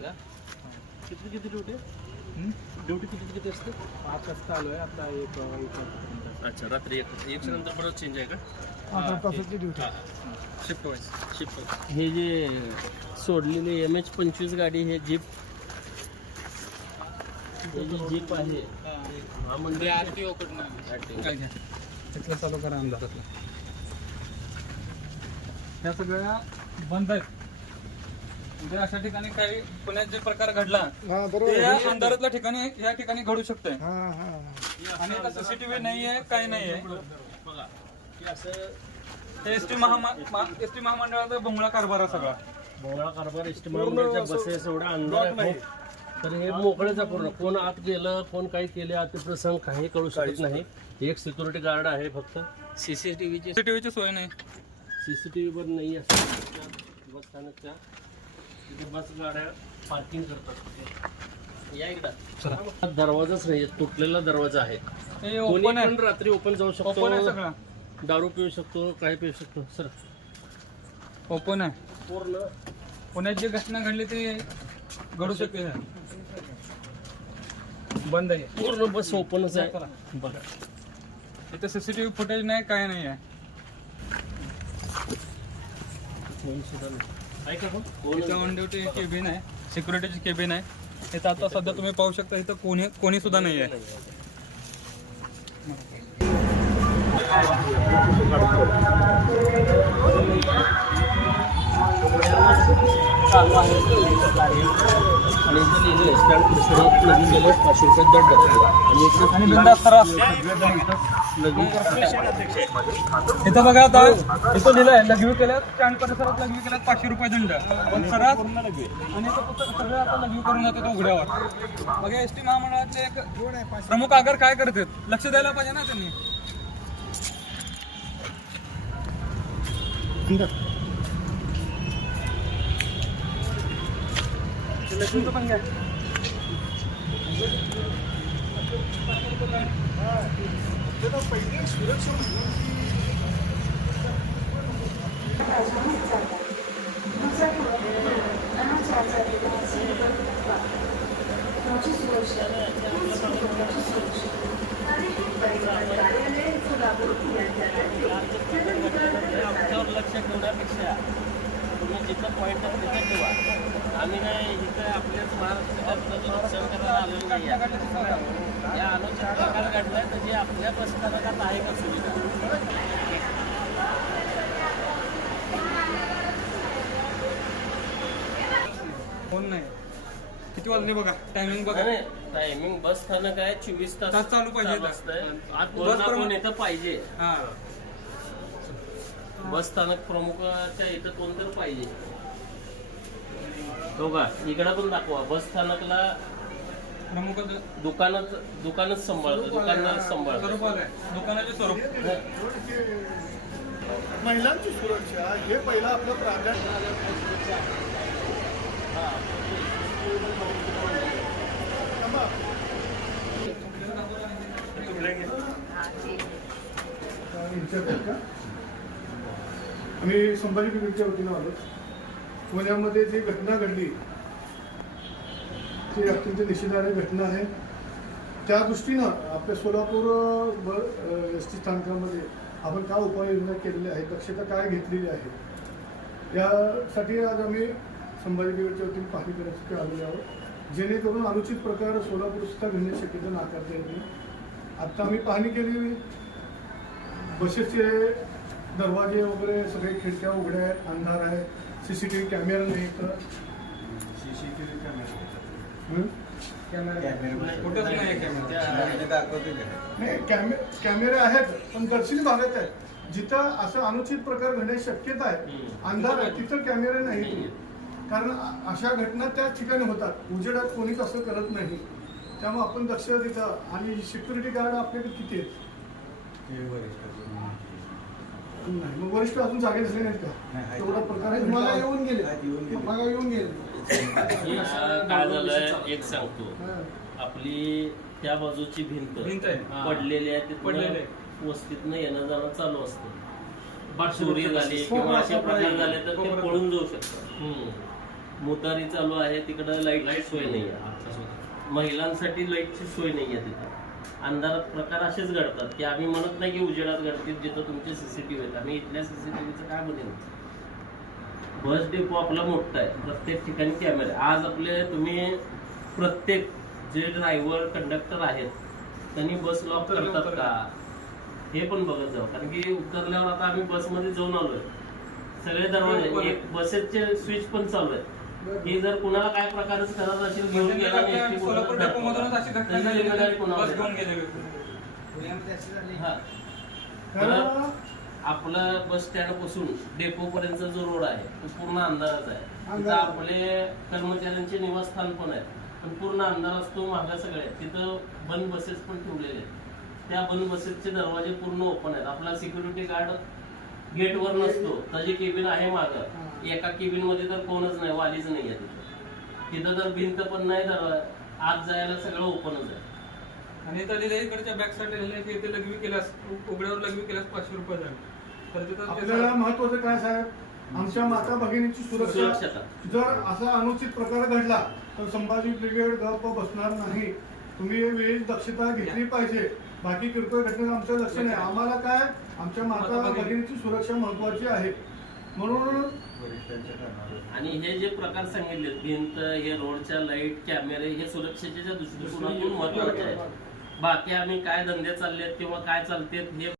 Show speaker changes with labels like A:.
A: किती किती duty duty किती किती असते
B: पाच वाजता आलोय आता एक एक वाजेपर्यंत.
A: अच्छा रात्री एक एकच्या नंतर परत चेंज आहे का
B: अर्धा तासाची ड्युटी
A: शिफ्ट वाईज शिफ्ट हे जे सोडलेली एम एच पंचवीस गाडी हे जीप हे जी जीप आहे. हा. म्हणजे
B: तिथलं चालू करा अंधारातलं ह्या सगळ्या बंद आहेत. म्हणजे अशा ठिकाणी काही पुण्यात जे प्रकार घडला ते या अंधारातल्या ठिकाणी या ठिकाणी घडू शकते आणि सीसीटीव्ही नाहीये काही नाहीये.
A: बघा. की असं
B: एस टी महामा एस टी महामंडळाचा भोंगळा कारभार आहे सगळा.
A: भोवळा कारभार इष्टमांडळच्या बसेस एवढा अंधार आहे तर हे मोकळेच पूर्ण. कोण आत गेलं कोण काही केले आत प्रसंग काही कळू शकत नाही. एक सिक्युरिटी गार्ड आहे फक्त. सीसीटीव्हीची
B: सीसीटीव्हीची सोय नाही.
A: सीसीटीव्ही वर नाही असते बस स्थानकच्या तिथे बस गाड्या पार्किंग करतात. या एकदा दरवाजाच नाही तुटलेला दरवाजा आहे.
B: हे
A: कोणी पण रात्री ओपन जाऊ शकतो.
B: सगळं.
A: दारू पिऊ शकतो काय पिऊ शकतो. सर.
B: ओपन आहे
A: पूर्ण
B: पुण्यात जी घटना घडली ती घडू शकते. बंद आहे.
A: पूर्ण बस ओपनच आहे. बघा
B: इथं सीसीटीव्ही फुटेज नाही काय नाही आहे.
A: फोन सुद्धा नाही. ऐका हो कोण
B: इथं ऑन ड्युटी केबिन आहे. सिक्युरिटीची केबिन आहे. इथं आता सध्या तुम्ही पाहू शकता इथं कोणी कोणी सुद्धा नाही आहे.
A: चालू आहे आणि इथं पाचशे रुपये दंड आणि
B: इथं बघा आता इथं लिहिलं आहे लघवी केल्यात स्टँड परिसरात लघवी केल्यात पाचशे रुपये दंड. पण सरास आणि सगळं सगळे आता लघवी करून जातात उघड्यावर. बघा एस टी महामंडळातले एक प्रमुख आगार काय करतात? लक्ष द्यायला पाहिजे ना त्यांनी. लक्ष्मीचं पण घ्या
A: आमच्यावर लक्ष ठेवण्यापेक्षा तुम्ही जिथं पॉईंट आहे तिथं ठेवा. आम्ही काय इथं आपल्याच महाराष्ट्रात नुकसान करायला आलेलो नाही आहे. या अनुचित प्रकार घडलाय तर जे आपल्या प्रस्थानकात आहे का सुविधा?
B: फोन नाही. किती वाजले बघा? टायमिंग बघा.
A: नाही टायमिंग बस स्थानक आहे चोवीस तास
B: चालू पाहिजे बस
A: पाहिजे.
B: हा.
A: बस स्थानक प्रमुखाच्या इथं कोण तर पाहिजे. हो का इकडं पण दाखवा. बस स्थानकला
B: प्रमुख
A: दुकानात दुकानच सांभाळतो दुकानात सांभाळतो.
B: दुकानाचे स्वरूप.
C: महिलांची सुरक्षा हे पहिलं आपलं प्राधान्य थांबा. विचारतात का? आम्ही संभाजी ब्रिगेडच्या वतीनं आलो. पुण्यामध्ये जी घटना घडली ती अत्यंत निषेधार्ह घटना आहे. त्या दृष्टीनं आपल्या सोलापूर एस टी स्थानकामध्ये आपण काय उपाययोजना केलेल्या आहेत दक्षता काय घेतलेली आहे यासाठी आज आम्ही संभाजी ब्रिगेडच्या वतीने पाहणी करण्यासाठी आलेले आहोत. जेणेकरून अनुचित प्रकार सोलापूर सुद्धा घडण्याची शक्यता नाकारता येत नाही. आत्ता आम्ही पाहणी केली बसेसचे दरवाजे वगैरे सगळे खिडक्या उघड्या आहेत अंधार आहे. C C T V camera नाही तर
D: C C T V camera
B: कुठेच नाही कॅमेरा
C: नाही कॅमे कॅमेरे आहेत पण दर्शनी भागात आहेत. जिथं असं अनुचित प्रकार घडण्याची शक्यता आहे अंधार आहे तिथं कॅमेरे नाही. कारण अशा घटना त्याच ठिकाणी होतात. उजेडात कोणीच असं करत नाही. त्यामुळे आपण दक्ष तिथं आणि सिक्युरिटी गार्ड आपल्याकडे किती आहेत. नाही मग वरिष्ठ अजून जागे नसले नाहीत का? तेवढा प्रकार आहे
E: मला येऊन गेले.
D: आहेत, येऊन गेले.
E: मला येऊन गेले.
A: काय झालं एक सांगतो.
C: हा.
A: आपली त्या बाजूची भिंत. पडलेली आहे
B: पडलेली.
A: वस्तीतनं येणं जाणं चालू असतं. चोरी
B: वगैरे
A: झाली. किंवा असे प्रकार झाले तर ते. पळून जाऊ शकतात. मोटारी चालू आहे तिकडं लाइट सोय नाही आहे. महिलांसाठी लाईटची सोय नाही आहे तिथं. अंधारात प्रकार असेच घडतात की आम्ही म्हणत नाही की उजेडात घडतील जिथं तुमचे सीसीटीव्ही आहेत. आम्ही इथल्या सीसीटीव्हीचं काय म्हणेन बस डेपो आपला मोठा आहे प्रत्येक ठिकाणी कॅमेरे. आज आपले तुम्ही प्रत्येक जे ड्रायव्हर कंडक्टर आहेत त्यांनी बस लॉक करतात का? हे पण बघत जाऊ. कारण की उतरल्यावर आता आम्ही बसमध्ये जाऊन आलोय. सगळे दरवाजे एक बसेसचे स्विच पण चालू आहेत. हे जर कुणाला काय प्रकारच करत असेल घेऊन
B: म्हणजे
A: गेला
B: सोलापूर
A: कोणाला
B: डेपो मधूनच अशी घटना झाली बस घेऊन? गेले
A: हा. आपला बस स्टँडपासून डेपो पर्यंतचा जो रोड आहे तो पूर्ण अंधाराच आहे. तिथं
C: अंधार.
A: आपले कर्मचाऱ्यांचे निवासस्थान पण आहे. पण पूर्ण अंधार असतो मागा सगळे तिथं बंद बसेस पण ठेवलेले आहेत. त्या बंद बसेसचे दरवाजे पूर्ण ओपन आहेत. आपला सिक्युरिटी गार्ड गेटवर नसतो. त्याची केबिन आहे मागं एका केबिनमध्ये तर कोणच नाही वालीच नाही आहे तिथं. तर भिंत पण नाही तर आत जायला सगळं ओपनच आहे.
B: आणि लिहिलंय इकडच्या बॅक साईड की इथे लघवी केल्यास उघड्यावर लघवी केल्यास पाचशे रुपये झाले. तर तिथं
C: आपल्याला महत्वाचं काय साहेब? आमच्या माता भगिनीची सुरक्षा. जर असा अनुचित प्रकार घडला तर संभाजी ब्रिगेड गप्प बसणार नाही. तुम्ही वेळेस दक्षता घेतली पाहिजे. बाकी किरकोळ घटनेचं आमचं लक्ष नाही. आम्हाला काय आमच्या माता भगिनीची सुरक्षा महत्वाची आहे. म्हणून
D: वरिष्ठांच्या कारणावर
A: आणि हे जे प्रकार सांगितले भिंत हे रोडच्या लाइट कॅमेरे हे सुरक्षेच्या दृष्टिकोनातून महत्त्वाचे आहे बाकी आम्ही काय धंदे चाललेत किंवा काय चालतेत हे